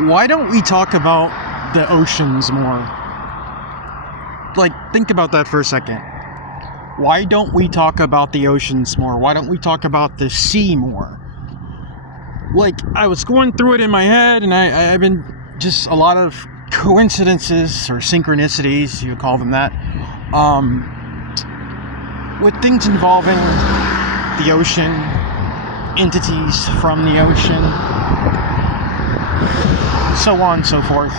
Why don't we talk about the oceans more? Like, think about that for a second. Why don't we talk about the oceans more? Why don't we talk about the sea more? Like, I was going through it in my head, and I've been just a lot of coincidences or synchronicities, you would call them that, with things involving the ocean, entities from the ocean, so on and so forth.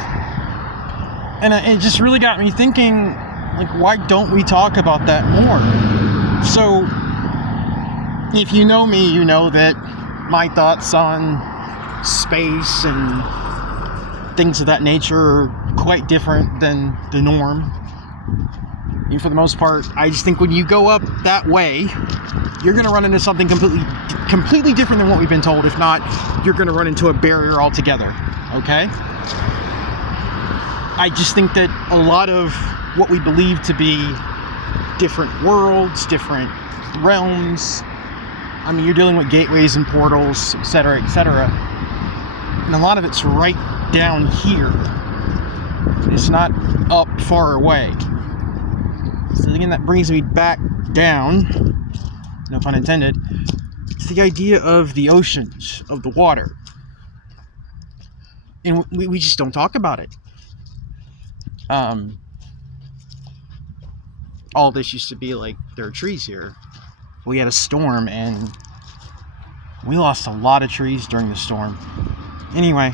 And it just really got me thinking, like, why don't we talk about that more? So, if you know me, you know that my thoughts on space and things of that nature are quite different than the norm. And for the most part, I just think when you go up that way, you're going to run into something completely different than what we've been told. If not, you're going to run into a barrier altogether. Okay? I just think that a lot of what we believe to be different worlds, different realms, I mean, you're dealing with gateways and portals, etc., etc. And a lot of it's right down here. It's not up far away. So again, that brings me back down, no pun intended, to the idea of the oceans, of the water. And we just don't talk about it. All this used to be like, there are trees here. We had a storm and we lost a lot of trees during the storm. Anyway,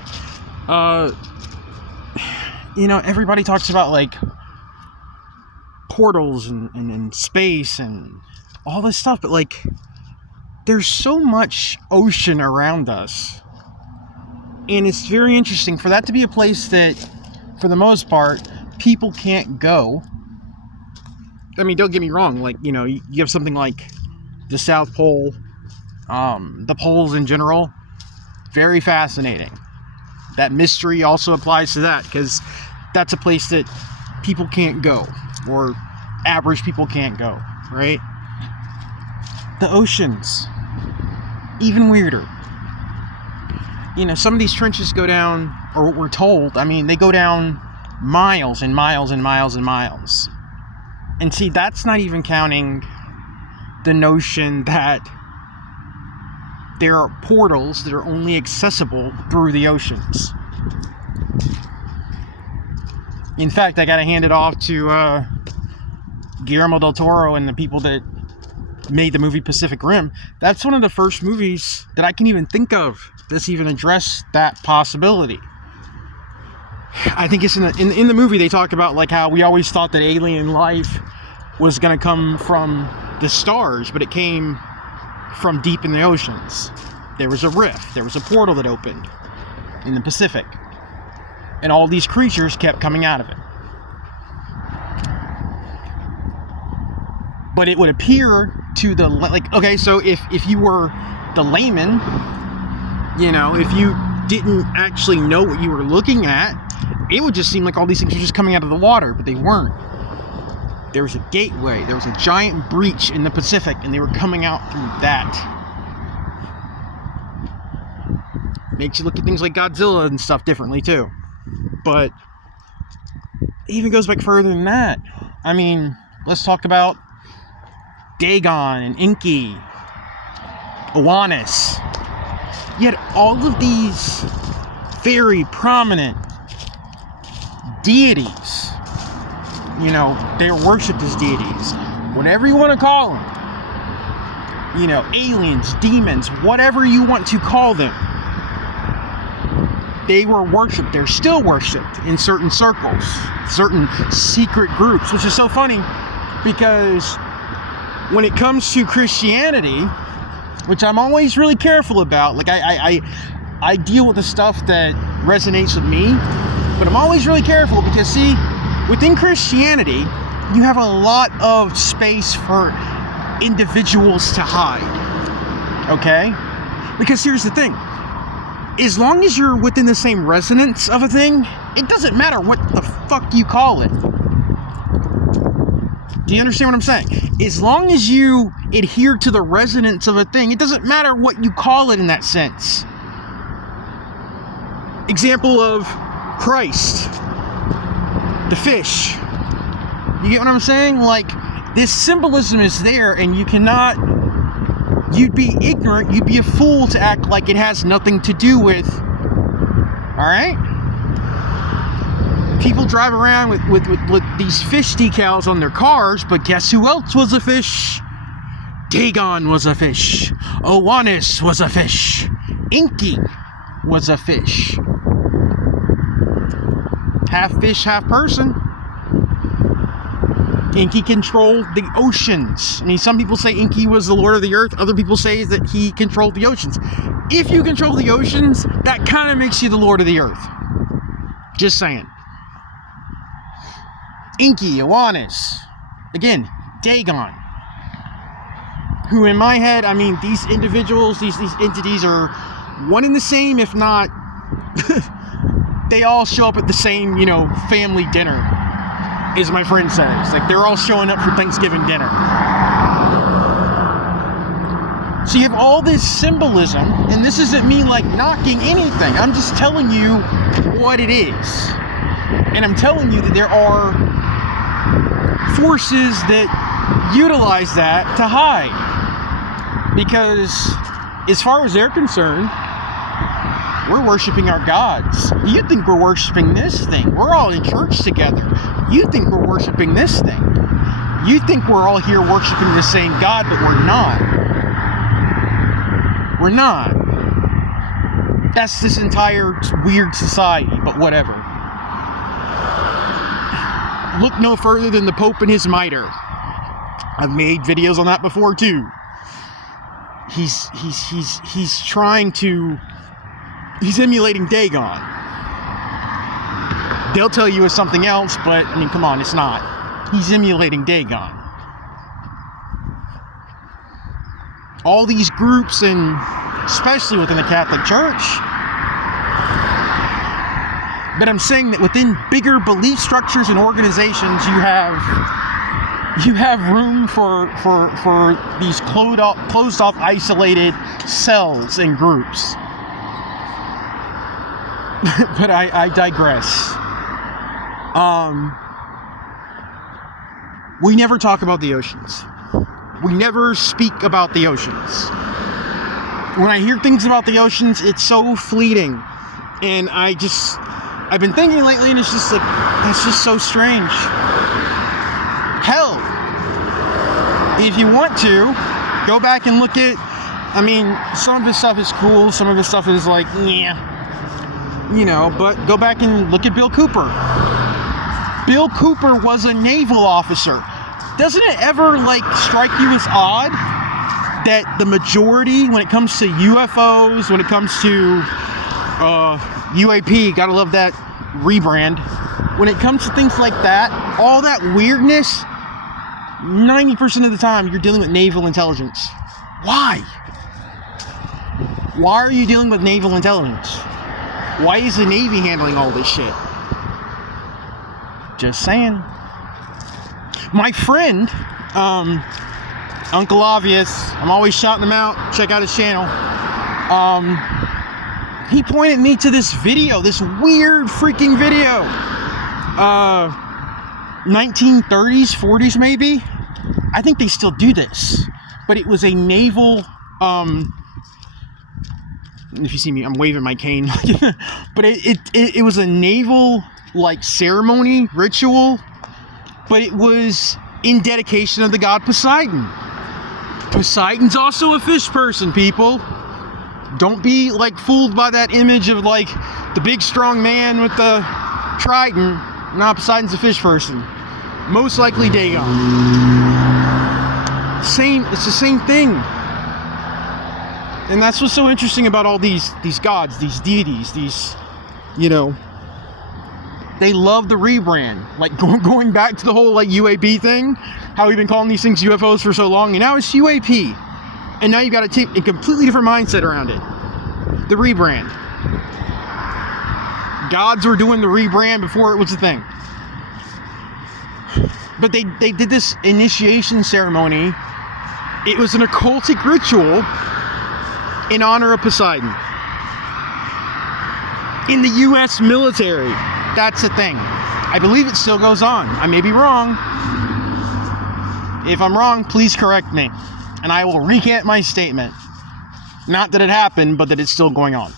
everybody talks about like portals and space and all this stuff, but like there's so much ocean around us, and it's very interesting for that to be a place that for the most part people can't go. I mean, don't get me wrong, like, you have something like the South Pole, the poles in general, very fascinating. That mystery also applies to that, because that's a place that people can't go, or average people can't go, right? The oceans, even weirder. Some of these trenches go down, or what we're told, I mean, they go down miles and miles and miles and miles. And see, that's not even counting the notion that there are portals that are only accessible through the oceans. In fact, I gotta hand it off to Guillermo del Toro and the people that made the movie Pacific Rim. That's one of the first movies that I can even think of that's even addressed that possibility. I think it's in the movie they talk about like how we always thought that alien life was going to come from the stars, but it came from deep in the oceans. There was a rift, there was a portal that opened in the Pacific, and all these creatures kept coming out of it. But it would appear to the, like, okay, so if you were the layman, if you didn't actually know what you were looking at, it would just seem like all these things were just coming out of the water, but they weren't. There was a gateway, there was a giant breach in the Pacific, and they were coming out through that. Makes you look at things like Godzilla and stuff differently too. But it even goes back further than that. I mean, let's talk about Dagon and Enki, Oannes. You had all of these very prominent deities. They were worshipped as deities. Whatever you want to call them. Aliens, demons, whatever you want to call them. They were worshipped. They're still worshipped in certain circles, certain secret groups, which is so funny because when it comes to Christianity, which I'm always really careful about, like I deal with the stuff that resonates with me, but I'm always really careful because, see, within Christianity, you have a lot of space for individuals to hide, okay? Because here's the thing. As long as you're within the same resonance of a thing, it doesn't matter what the fuck you call it. Do you understand what I'm saying? As long as you adhere to the resonance of a thing, it doesn't matter what you call it in that sense. example of Christ, the fish. You get what I'm saying? Like, this symbolism is there, and you'd be ignorant, you'd be a fool to act like it has nothing to do with, alright? People drive around with these fish decals on their cars, but guess who else was a fish? Dagon was a fish. Oannes was a fish. Enki was a fish. Half fish, half person. Enki controlled the oceans. I mean, some people say Enki was the Lord of the Earth. Other people say that he controlled the oceans. If you control the oceans, that kind of makes you the Lord of the Earth. Just saying. Enki, Oannes. Again, Dagon. Who in my head, I mean, these individuals, these entities are one and the same, if not, they all show up at the same, family dinner, as my friend says. Like, they're all showing up for Thanksgiving dinner. So you have all this symbolism, and this isn't me, like, knocking anything. I'm just telling you what it is. And I'm telling you that there are forces that utilize that to hide. Because as far as they're concerned, we're worshiping our gods. You think we're worshiping this thing. We're all in church together. You think we're worshiping this thing. You think we're all here worshiping the same God, but we're not. We're not. That's this entire weird society, but whatever. Look no further than the Pope and his mitre. I've made videos on that before too. He's emulating Dagon. They'll tell you it's something else, but I mean, come on, it's not. He's emulating Dagon. All these groups, and especially within the Catholic Church. But I'm saying that within bigger belief structures and organizations, you have room for these closed off, isolated cells and groups. But I digress. We never talk about the oceans. We never speak about the oceans. When I hear things about the oceans, it's so fleeting. And I've been thinking lately, and it's just like, that's just so strange. Hell, if you want to, go back and look at, I mean, some of his stuff is cool, some of his stuff is like, yeah, but go back and look at Bill Cooper. Bill Cooper was a naval officer. Doesn't it ever, strike you as odd that the majority, when it comes to UFOs, when it comes to UAP, gotta love that rebrand, when it comes to things like that, all that weirdness, 90% of the time you're dealing with naval intelligence. Why? Why are you dealing with naval intelligence? Why is the Navy handling all this shit? Just saying. My friend, Uncle Obvious, I'm always shouting him out, check out his channel. He pointed me to this video, this weird freaking video. 1930s, 40s maybe? I think they still do this. But it was a naval, if you see me, I'm waving my cane. But it was a naval, ceremony, ritual. But it was in dedication of the god Poseidon. Poseidon's also a fish person, people. Don't be, fooled by that image of, the big strong man with the trident. No, Poseidon's a fish person. Most likely Dagon. It's the same thing. And that's what's so interesting about all these gods, these deities, these, they love the rebrand. Going back to the whole, UAP thing, how we've been calling these things UFOs for so long, and now it's UAP. And now you've got to take a completely different mindset around it. The rebrand. Gods were doing the rebrand before it was a thing. But they did this initiation ceremony. It was an occultic ritual in honor of Poseidon. in the U.S. military. That's the thing. I believe it still goes on. I may be wrong. If I'm wrong, please correct me, and I will recant my statement. Not that it happened, but that it's still going on.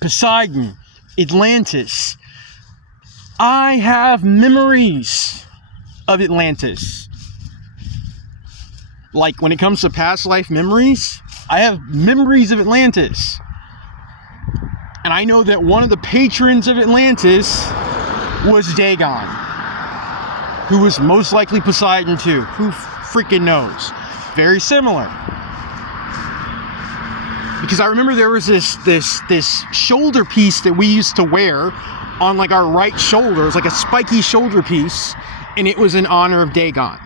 Poseidon, Atlantis. I have memories of Atlantis. Like, when it comes to past life memories, I have memories of Atlantis. And I know that one of the patrons of Atlantis was Dagon, who was most likely Poseidon too. Who freaking knows? Very similar. Because I remember there was this shoulder piece that we used to wear on like our right shoulder. It was like a spiky shoulder piece, and it was in honor of Dagon.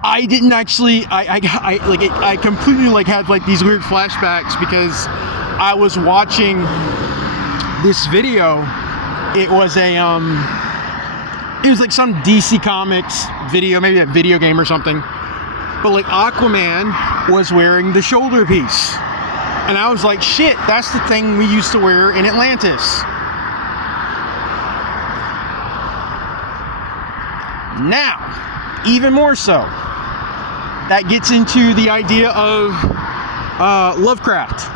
I didn't actually, I completely like had like these weird flashbacks because I was watching this video. It was it was like some DC Comics video, maybe a video game or something. But like Aquaman was wearing the shoulder piece. And I was like, shit, that's the thing we used to wear in Atlantis. Now, even more so, that gets into the idea of Lovecraft.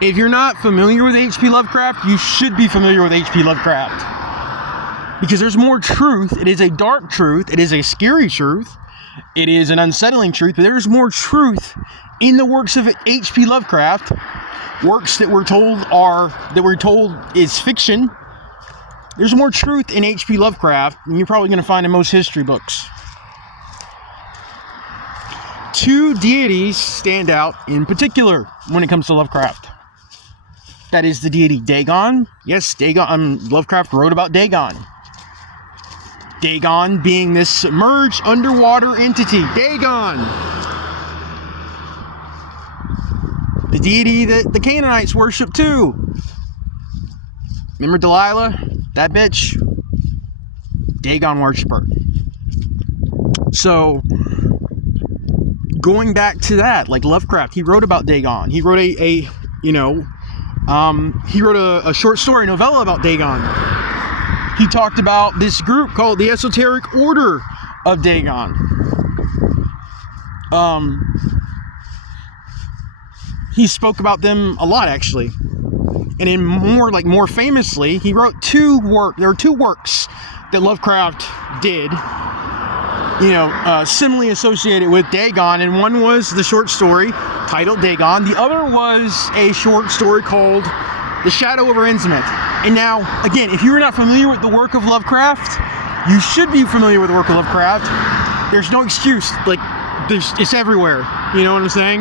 If you're not familiar with H.P. Lovecraft, you should be familiar with H.P. Lovecraft. Because there's more truth. It is a dark truth. It is a scary truth. It is an unsettling truth. But there's more truth in the works of H.P. Lovecraft. Works that we're told is fiction. There's more truth in H.P. Lovecraft than you're probably going to find in most history books. Two deities stand out in particular when it comes to Lovecraft. That is the deity Dagon. Yes, Dagon. Lovecraft wrote about Dagon. Dagon being this submerged underwater entity. Dagon! The deity that the Canaanites worship too. Remember Delilah? That bitch? Dagon worshiper. So, going back to that, like Lovecraft, he wrote about Dagon. He wrote he wrote a short story novella about Dagon. He talked about this group called the Esoteric Order of Dagon. He spoke about them a lot, actually. And in more famously, he wrote there were two works that Lovecraft did, similarly associated with Dagon, and one was the short story titled Dagon. The other was a short story called The Shadow over Innsmouth. And now, again, if you're not familiar with the work of Lovecraft, you should be familiar with the work of Lovecraft. There's no excuse. Like, it's everywhere. You know what I'm saying?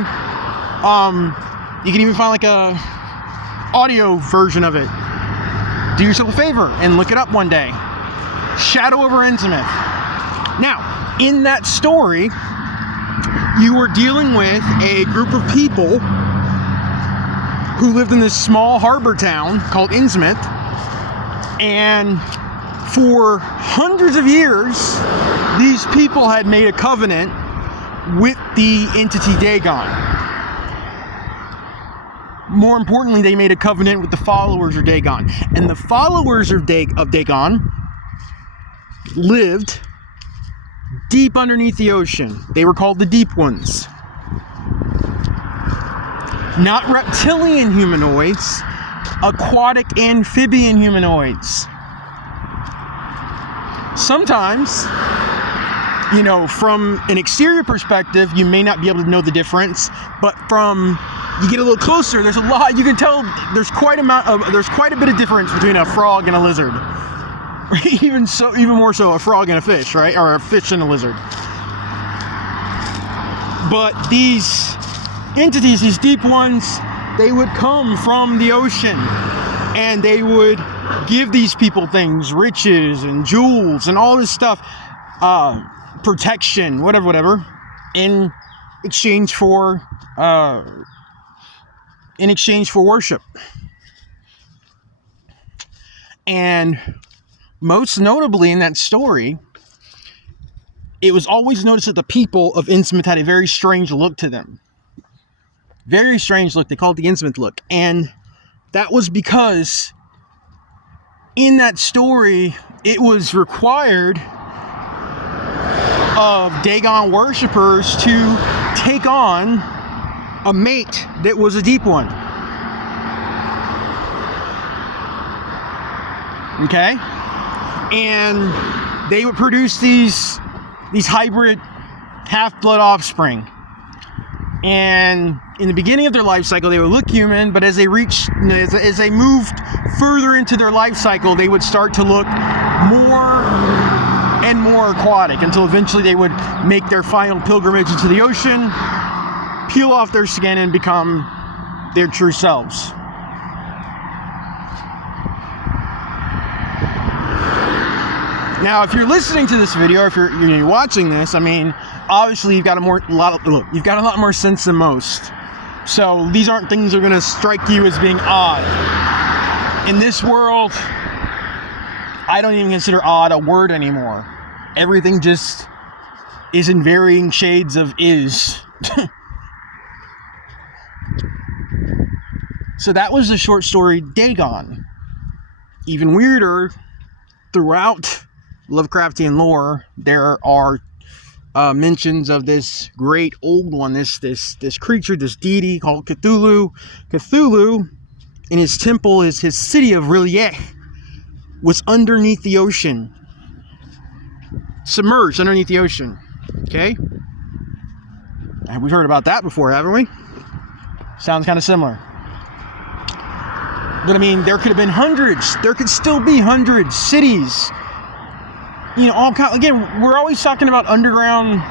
You can even find like a audio version of it. Do yourself a favor and look it up one day. Shadow over Innsmouth. Now, in that story, you were dealing with a group of people who lived in this small harbor town called Innsmouth, and for hundreds of years, these people had made a covenant with the entity Dagon. More importantly, they made a covenant with the followers of Dagon. And the followers of Dagon lived deep underneath the ocean. They were called the Deep Ones. Not reptilian humanoids, aquatic amphibian humanoids. Sometimes, from an exterior perspective, you may not be able to know the difference, but you get a little closer, there's a lot, you can tell there's quite a bit of difference between a frog and a lizard. Even more so, a frog and a fish, right? Or a fish and a lizard. But these entities, these deep ones, they would come from the ocean, and they would give these people things, riches and jewels and all this stuff, protection, whatever, in exchange for worship. And most notably in that story, it was always noticed that the people of Innsmouth had a very strange look to them. Very strange look. They called it the Innsmouth look. And that was because in that story, it was required of Dagon worshippers to take on a mate that was a deep one. Okay? And they would produce these hybrid half-blood offspring. And in the beginning of their life cycle, they would look human, but as they moved further into their life cycle, they would start to look more and more aquatic until eventually they would make their final pilgrimage into the ocean, peel off their skin, and become their true selves. Now, if you're listening to this video, or if you're watching this, I mean, obviously you've got a lot more sense than most. So these aren't things that are going to strike you as being odd. In this world, I don't even consider odd a word anymore. Everything just is in varying shades of is. So that was the short story Dagon. Even weirder, throughout Lovecraftian lore, there are mentions of this great old one, this creature, this deity called Cthulhu. Cthulhu, in his temple, is his city of R'lyeh, was underneath the ocean, submerged underneath the ocean. Okay, and we've heard about that before, haven't we? Sounds kind of similar. But I mean, there could have been hundreds. There could still be hundreds, cities. You know, all kind. Again, we're always talking about underground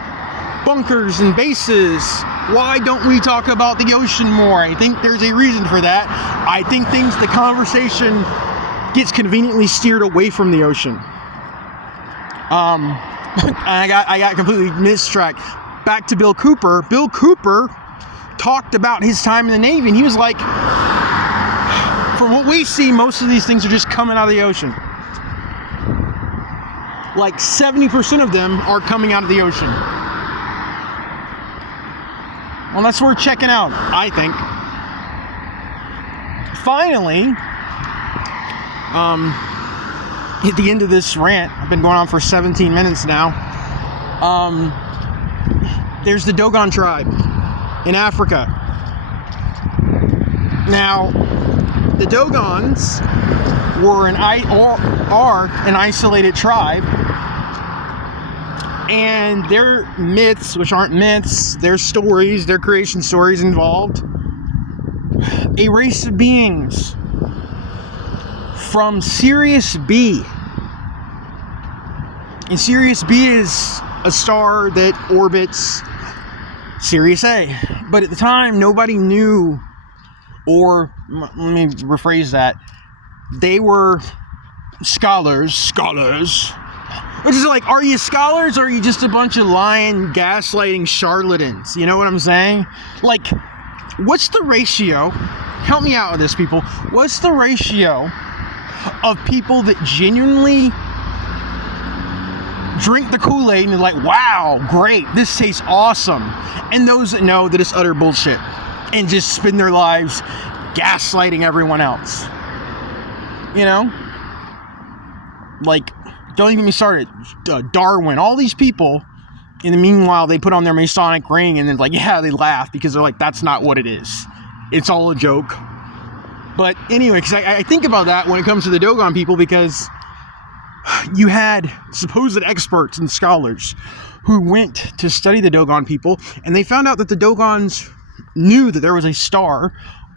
bunkers and bases. Why don't we talk about the ocean more? I think there's a reason for that. I think the conversation gets conveniently steered away from the ocean. I got completely mistracked. Back to Bill Cooper. Bill Cooper talked about his time in the Navy, and he was like, from what we see, most of these things are just coming out of the ocean. Like 70% of them are coming out of the ocean. Well, that's worth checking out, I think. Finally, at the end of this rant, I've been going on for 17 minutes now. There's the Dogon tribe in Africa. Now, the Dogons are an isolated tribe, and their myths, which aren't myths, their stories, their creation stories, involved a race of beings from Sirius B. And Sirius B is a star that orbits Sirius A. But at the time, nobody knew, or let me rephrase that, they were scholars. Which is like, are you scholars or are you just a bunch of lying, gaslighting charlatans? You know what I'm saying? Like, what's the ratio? Help me out with this, people. What's the ratio of people that genuinely drink the Kool-Aid and they're like, wow, great, this tastes awesome, and those that know that it's utter bullshit and just spend their lives gaslighting everyone else? You know? Like, don't even get me started. Darwin, all these people, in the meanwhile, they put on their Masonic ring and then like, yeah, they laugh because they're like, that's not what it is. It's all a joke. But anyway, because I think about that when it comes to the Dogon people, because you had supposed experts and scholars who went to study the Dogon people, and they found out that the Dogons knew that there was a star,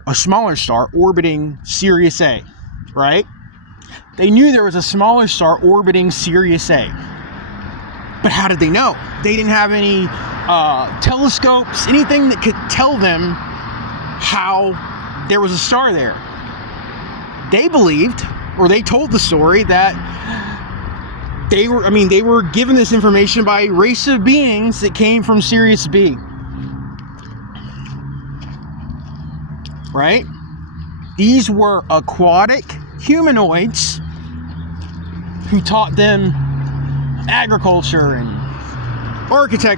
a smaller star, orbiting Sirius A, right? They knew there was a smaller star orbiting Sirius A. But how did they know? They didn't have any telescopes, anything that could tell them how there was a star there. They believed, or they told the story, that they were given this information by a race of beings that came from Sirius B. Right? These were aquatic humanoids who taught them agriculture and architecture